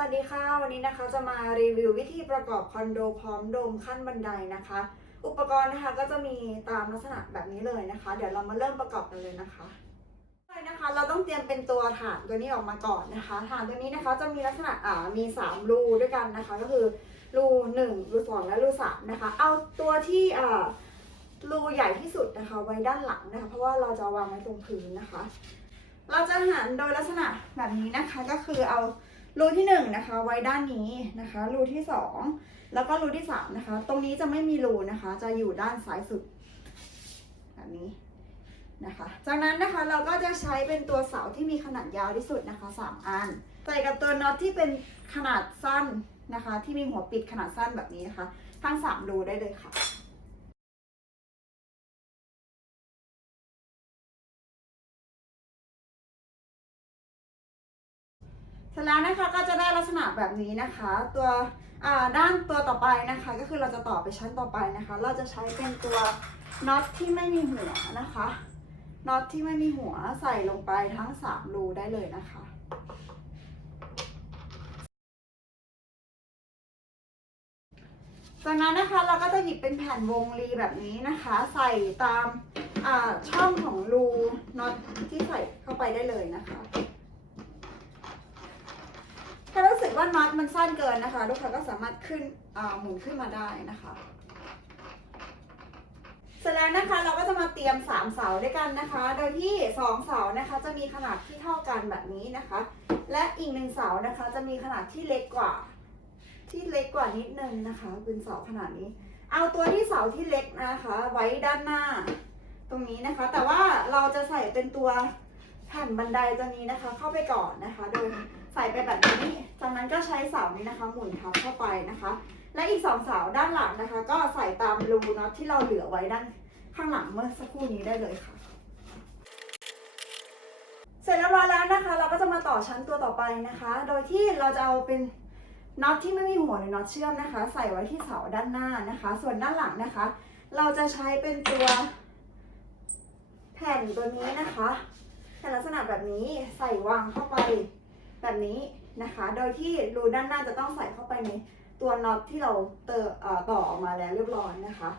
วัสดีค่ะ วันนี้นะคะจะมารีวิววิธีประกอบคอนโดพร้อมโดมขั้นบันไดนะคะ อุปกรณ์นะคะก็จะมีตามลักษณะแบบนี้เลยนะคะ เดี๋ยวเรามาเริ่มประกอบกันเลยนะคะเลยนะคะเราต้องเตรียมเป็นตัวฐานตัวนี้ออกมาก่อนนะคะฐานตัวนี้นะคะจะมีลักษณะอ่ามีสามรูด้วยกันนะคะ ก็คือรูหนึ่งรูสองและรูสามนะคะ เอาตัวที่อ่ารูใหญ่ที่สุดนะคะ ไว้ด้านหลังนะคะ เพราะว่าเราจะวางไว้ตรงพื้นนะคะ เราจะหันโดยลักษณะแบบนี้นะคะก็คือเอา รูที่หนึ่งนะคะ ไว้ด้านนี้นะคะ รูที่สองแล้วก็รูที่สามนะคะ ตรงนี้จะไม่มีรูนะคะ จะอยู่ด้านซ้ายสุดแบบนี้นะคะ จากนั้นนะคะเราก็จะใช้เป็นตัวเสาที่มีขนาดยาวที่สุดนะคะสามอันใส่กับตัวน็อตที่เป็นขนาดสั้นนะคะ ที่มีหัวปิดขนาดสั้นแบบนี้นะคะ ทั้งสามรูได้เลยค่ะ สร็จแล้วนะคะก็จะได้ลักษณะแบบนี้นะคะ ตัวด้านตัวต่อไปนะคะ ก็คือเราจะต่อไปชั้นต่อไปนะคะ เราจะใช้เป็นตัวน็อตที่ไม่มีหัวนะคะน็อตที่ไม่มีหัวใส่ลงไปทั้งสามรูได้เลยนะคะจากนั้นนะคะเราก็จะหยิบเป็นแผ่นวงรีแบบนี้นะคะ ใส่ตามช่องของรูน็อตที่ใส่เข้าไปได้เลยนะคะ ถ้ารู้สึกว่าน็อตมันสั้นเกินนะคะ ลูกค้าก็สามารถขึ้นหมุนขึ้นมาได้นะคะเสร็จแล้วนะคะเราก็จะมาเตรียม 3 เสาด้วยกันนะคะ โดยที่ 2 เสานะคะจะมีขนาดที่เท่ากันแบบนี้นะคะ และอีกหนึ่งเสานะคะจะมีขนาดที่เล็กกว่า ที่เล็กกว่านิดนึงนะคะเป็นเสาขนาดนี้ เอาตัวที่เสาที่เล็กนะคะ ไว้ด้านหน้า ตรงนี้นะคะ แต่ว่าเราจะใส่เป็นตัวแผ่นบันไดตัวนี้นะคะ เข้าไปก่อนนะคะ โดย ใส่ไปแบบนี้ จากนั้นก็ใช้เสานี้นะคะ หมุนทับเข้าไปนะคะ และอีกสองเสาด้านหลังนะคะ ก็ใส่ตามรูน็อตที่เราเหลือไว้ด้านข้างหลังเมื่อสักครู่นี้ได้เลยค่ะ เสร็จเรียบร้อยแล้วนะคะ เราก็จะมาต่อชั้นตัวต่อไปนะคะ โดยที่เราจะเอาเป็นน็อตที่ไม่มีหัวหรือน็อตเชื่อมนะคะ ใส่ไว้ที่เสาด้านหน้านะคะ ส่วนด้านหลังนะคะ เราจะใช้เป็นตัวแผ่นตัวนี้นะคะแผ่นลักษณะแบบนี้ใส่วางเข้าไป แบบนี้นะคะ โดยที่รูด้านหน้าจะต้องใส่เข้าไปในตัวน็อตที่เราเตอเอ่อต่อออกมาแล้วเรียบร้อยนะคะ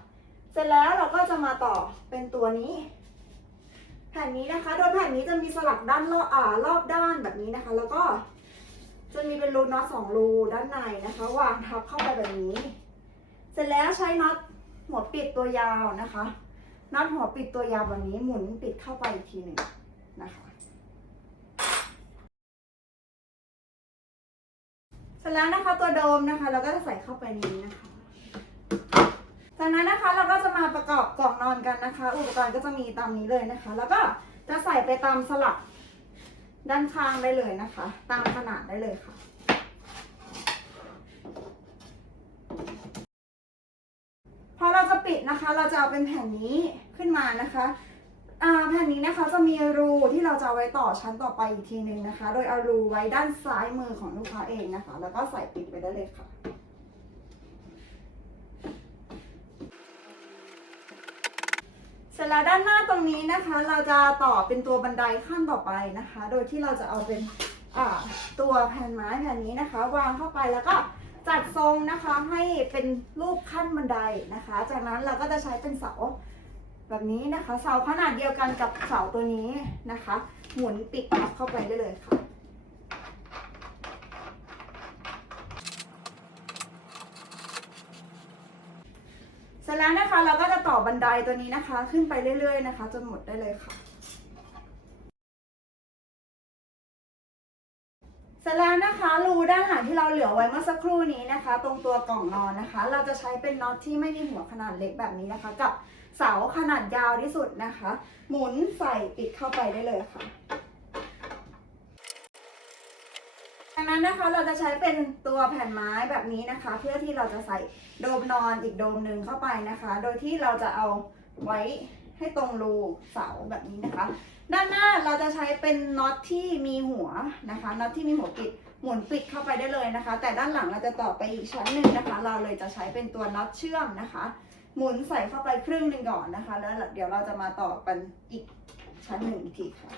เสร็จแล้วเราก็จะมาต่อเป็นตัวนี้ แผ่นนี้นะคะ โดยแผ่นนี้จะมีสลักด้านรอบอ่ารอบด้านแบบนี้นะคะ แล้วก็จะมีเป็นรูน็อตสองรูด้านในนะคะ วางทับเข้าไปแบบนี้ เสร็จแล้วใช้น็อตหัวปิดตัวยาวนะคะน็อตหัวปิดตัวยาวแบบนี้หมุนปิดเข้าไปอีกทีหนึ่งนะคะ เสร็จแล้วนะคะตัวโดมนะคะ เราก็จะใส่เข้าไปในนี้นะคะ จากนั้นนะคะเราก็จะมาประกอบกล่องนอนกันนะคะ อุปกรณ์ก็จะมีตามนี้เลยนะคะ แล้วก็จะใส่ไปตามสลักด้านข้างได้เลยนะคะ ตามขนาดได้เลยค่ะพอเราจะปิดนะคะ เราจะเอาเป็นแผ่นนี้ขึ้นมานะคะ อ่าแผ่นนี้นะคะจะมีรูที่เราจะเอาไว้ต่อชั้นต่อไปอีกทีหนึ่งนะคะ โดยเอารูไว้ด้านซ้ายมือของลูกค้าเองนะคะ แล้วก็ใส่ปิดไปได้เลยค่ะเสร็จแล้วด้านหน้าตรงนี้นะคะ เราจะต่อเป็นตัวบันไดขั้นต่อไปนะคะ โดยที่เราจะเอาเป็นตัวแผ่นไม้แผ่นนี้นะคะ วางเข้าไปแล้วก็จัดทรงนะคะให้เป็นรูปขั้นบันไดนะคะ จากนั้นเราก็จะใช้เป็นเสา แบบนี้นะคะ เสาขนาดเดียวกันกับเสาตัวนี้นะคะ หมุนปิดทับเข้าไปได้เลยค่ะเสร็จแล้วนะคะเราก็จะต่อบันไดตัวนี้นะคะ ขึ้นไปเรื่อยๆนะคะจนหมดได้เลยค่ะเสร็จแล้วนะคะรูด้านหลังที่เราเหลือไว้เมื่อสักครู่นี้นะคะ ตรงตัวกล่องนอนนะคะ เราจะใช้เป็นน็อตที่ไม่มีหัวขนาดเล็กแบบนี้นะคะ กับ เสาขนาดยาวที่สุดนะคะ หมุนใส่ปิดเข้าไปได้เลยค่ะจากนั้นนะคะเราจะใช้เป็นตัวแผ่นไม้แบบนี้นะคะ เพื่อที่เราจะใส่โดมนอนอีกโดมหนึ่งเข้าไปนะคะ โดยที่เราจะเอาไว้ให้ตรงรูเสาแบบนี้นะคะ ด้านหน้าเราจะใช้เป็นน็อตที่มีหัวนะคะน็อตที่มีหัวปิด หมุนปิดเข้าไปได้เลยนะคะ แต่ด้านหลังเราจะต่อไปอีกชั้นหนึ่งนะคะ เราเลยจะใช้เป็นตัวน็อตเชื่อมนะคะ หมุนใส่เข้าไปครึ่งหนึ่งก่อนนะคะ แล้วเดี๋ยวเราจะมาต่อกันอีกชั้นหนึ่งอีกทีค่ะ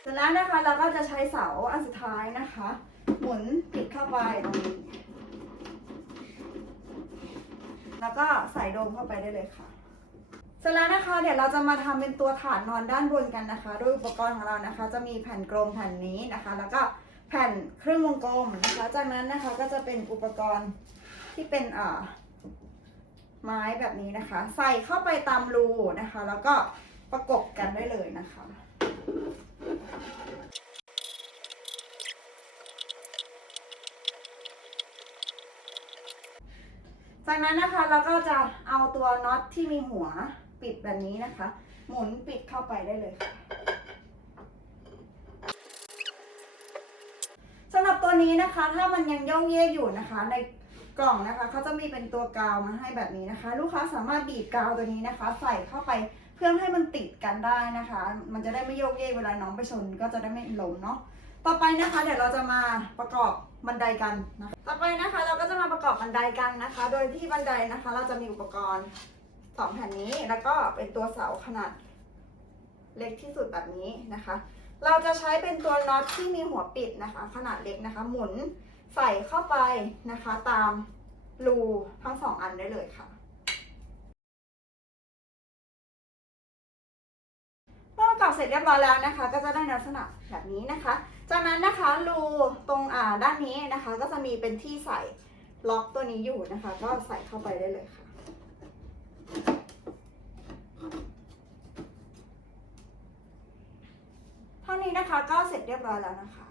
เสร็จแล้วนะคะเราก็จะใช้เสาอันสุดท้ายนะคะ หมุนปิดเข้าไปตรงนี้แล้วก็ใส่โดมเข้าไปได้เลยค่ะ สร็จแล้วนะคะเดี๋ยวเราจะมาทำเป็นตัวฐานนอนด้านบนกันนะคะ โดยอุปกรณ์ของเรานะคะ จะมีแผ่นกลมแผ่นนี้นะคะ แล้วก็แผ่นครึ่งวงกลมนะคะ จากนั้นนะคะก็จะเป็นอุปกรณ์ที่เป็นเอ่าไม้แบบนี้นะคะ ใส่เข้าไปตามรูนะคะ แล้วก็ประกบกันได้เลยนะคะจากนั้นนะคะเราก็จะเอาตัวน็อตที่มีหัว ปิดแบบนี้นะคะ หมุนปิดเข้าไปได้เลยสำหรับตัวนี้นะคะ ถ้ามันยังย่องเย่อยู่นะคะ ในกล่องนะคะเขาจะมีเป็นตัวกาวมาให้แบบนี้นะคะ ลูกค้าสามารถบีบกาวตัวนี้นะคะ ใส่เข้าไปเพื่อให้มันติดกันได้นะคะ มันจะได้ไม่โยกเยกเวลาน้องไปชนก็จะได้ไม่ล้มเนาะต่อไปนะคะ เดี๋ยวเราจะมาประกอบบันไดกันนะคะต่อไปนะคะ เราก็จะมาประกอบบันไดกันนะคะ โดยที่บันไดนะคะ เราจะมีอุปกรณ์ สองแผ่นนี้แล้วก็เป็นตัวเสาขนาดเล็กที่สุดแบบนี้นะคะ เราจะใช้เป็นตัวน็อตที่มีหัวปิดนะคะ ขนาดเล็กนะคะ หมุนใส่เข้าไปนะคะ ตามรูทั้งสองอันได้เลยค่ะเมื่อประกอบเสร็จเรียบร้อยแล้วนะคะ ก็จะได้ลักษณะแบบนี้นะคะ จากนั้นนะคะรูตรงอ่าด้านนี้นะคะ ก็จะมีเป็นที่ใส่ล็อกตัวนี้อยู่นะคะ ก็ใส่เข้าไปได้เลยค่ะ เท่านี้นะคะก็เสร็จเรียบร้อยแล้วนะคะ